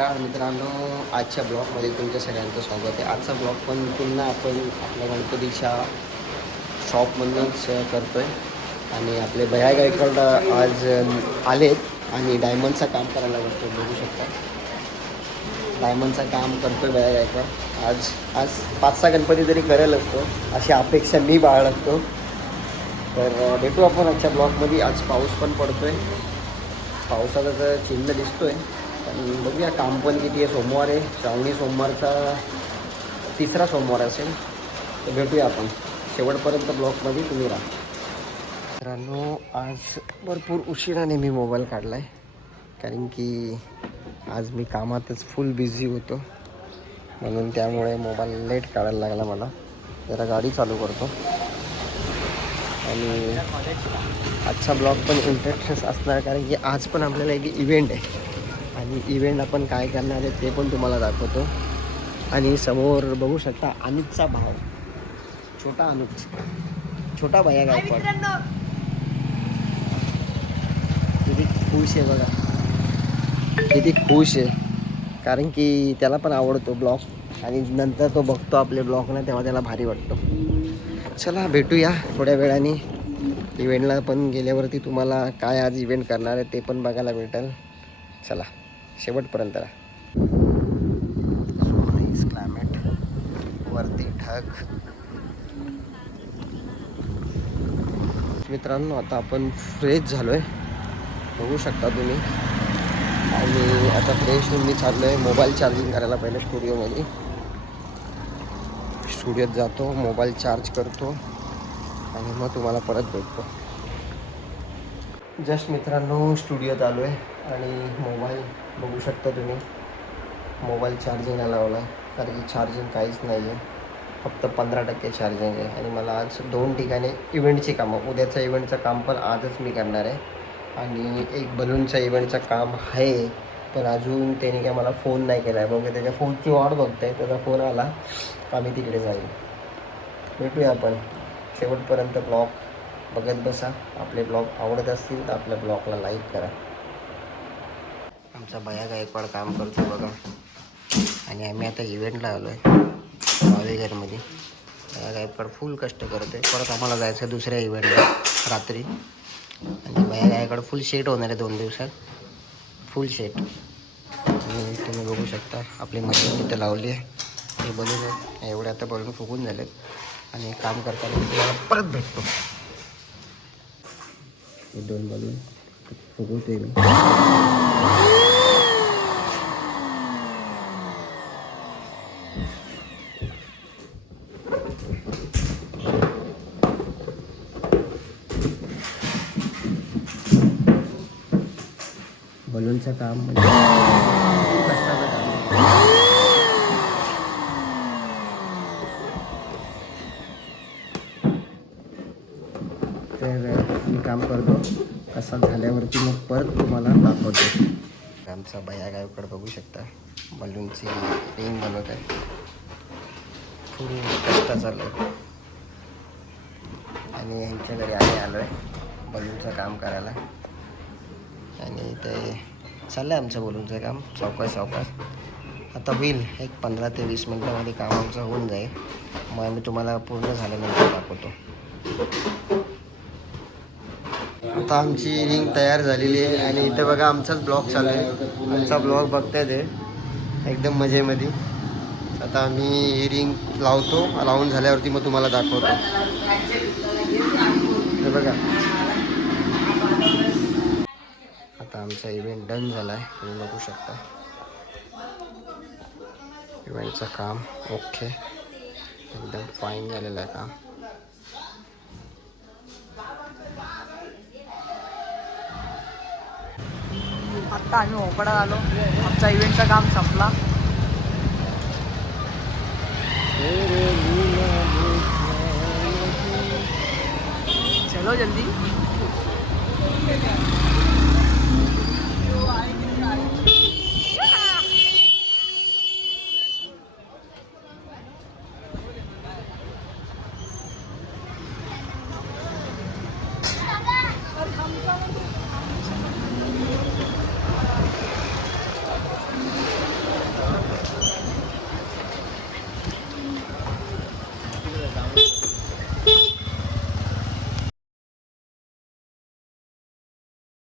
मित्रांनो आजच्या ब्लॉगमध्ये तुमच्या सगळ्यांचं स्वागत आहे. आजचा ब्लॉग पण पुन्हा आपण आपल्या गणपतीच्या शॉपमधूनच करतो आहे आणि आपले भया गायकवाड आज आलेत आणि डायमंडचं काम करायला लागतो बघू शकता. डायमंडचं काम करतो आहे भया गायकवाड. आज आज पाच सहा गणपती तरी करेल असतो अशी अपेक्षा मी बाळगतो. तर भेटू आपण आजच्या ब्लॉगमध्ये. आज पाऊस पण पडतो आहे पावसाचा तर चिन्ह दिसतो आहे पण बघूया काम पण किती आहे सोमवार आहे. श्रावणी सोमवारचा तिसरा सोमवार असेल. तर भेटूया आपण. शेवटपर्यंत ब्लॉकमध्ये तुम्ही राहा. मित्रांनो आज भरपूर उशिराने मी मोबाईल काढला आहे कारण की आज मी कामातच फुल बिझी होतो. म्हणून त्यामुळे मोबाईल लेट काढायला लागला मला. जरा गाडी चालू करतो. आणि आजचा ब्लॉग पण इंटरेस्ट असणार कारण की आज पण आपल्याला एक इव्हेंट आहे. आणि इव्हेंट आपण काय करणार आहे ते पण तुम्हाला दाखवतो. आणि समोर बघू शकता अनुजचा भाव. छोटा अनुज छोटा भया गायकवाड. किती खुश आहे बघा. किती खुश आहे. कारण की त्याला पण आवडतो ब्लॉग. आणि नंतर तो बघतो आपले ब्लॉग ना तेव्हा त्याला भारी वाटतो. चला भेटूया थोड्या वेळाने. इव्हेंटला पण गेल्यावरती तुम्हाला काय आज इव्हेंट करणार आहे ते पण बघायला भेटेल. चला. शेवटपर्यंत राहा. क्लायमेट वरती ढग. मित्रांनो आता आपण फ्रेश झालो आहे बघू शकता तुम्ही. आणि आता फ्रेश होऊन मी चाललो आहे मोबाईल चार्जिंग करायला पहिले स्टुडिओमध्ये स्टुडिओत जातो मोबाईल चार्ज करतो. आणि मग तुम्हाला परत भेटतो. जस्ट मित्रांनो स्टुडिओत आलो आहे आणि मोबाईल बघू शकता तुम्ही. मोबाईल चार्जिंगला लावला आहे कारण की चार्जिंग काहीच नाही आहे फक्त पंधरा टक्के चार्जिंग आहे आणि मला आज दोन ठिकाणी इव्हेंटची कामं उद्याचं इव्हेंटचं काम पण आजच मी करणार आहे. आणि एक बलूनचं इव्हेंटचं काम आहे पण अजून त्याने काय मला फोन नाही केला. आहे बघा त्याच्या फोनची वाट आहे त्याचा फोन आला आम्ही तिकडे जाईल. भेटूया आपण. शेवटपर्यंत ब्लॉग बघत बसा. आपले ब्लॉग आवडत असतील तर आपल्या ब्लॉगला लाईक करा. आमचा बया गायकवाड काम करतो बघा. आणि आम्ही आता इव्हेंटला आलो आहे मावेघरमध्ये. बया गायकवाड फुल कष्ट करतो आहे परत आम्हाला जायचं आहे दुसऱ्या इव्हेंटला रात्री. आणि बया गायकवाड फुल शेट होणार आहे दोन दिवसात. फुल शेट आणि तुम्ही बघू शकता आपली मशीन तिथे लावली आहे. हे बलून आहे एवढे आता बलून फुगून झालेत. आणि काम करताना तुम्हाला परत भेटतो. हे दोन बलून फुगवते मी बलूनचं काम म्हणजे खूप कष्टाचं काम आहे. तर मी काम करतो. कसा झाल्यावरती मग परत तुम्हाला दाखवतो. आमचा बया गायकडे बघू शकता. बलूनची रिंग बनवत आहे. फुल कष्ट चालू आहे. आणि यांच्या घरी आम्ही आलो आहे बलूनचं काम करायला. आणि ते चाललं आहे आमचं बलूनचं काम चौकस चौकस. आता होईल एक पंधरा ते वीस मिनटामध्ये काम आमचं होऊन जाईल. मग आम्ही तुम्हाला पूर्ण झाल्यानंतर दाखवतो. आता आमची रिंग तयार झालेली आहे आणि इथे बघा आमचाच ब्लॉग चालू आहे. आमचा ब्लॉग बघताय ते. एकदम मजेमध्ये. आता आम्ही ही रिंग लावतो. लावून झाल्यावरती मग तुम्हाला दाखवतो. हे बघा. आता आमचा इव्हेंट डन झाला आहे तुम्ही बघू शकता. इव्हेंटचं काम ओके एकदम फाईन झालेलं आहे काम. आत्ता आम्ही मोपडात आलो. आमचा इव्हेंटचं काम संपला. चलो जल्दी.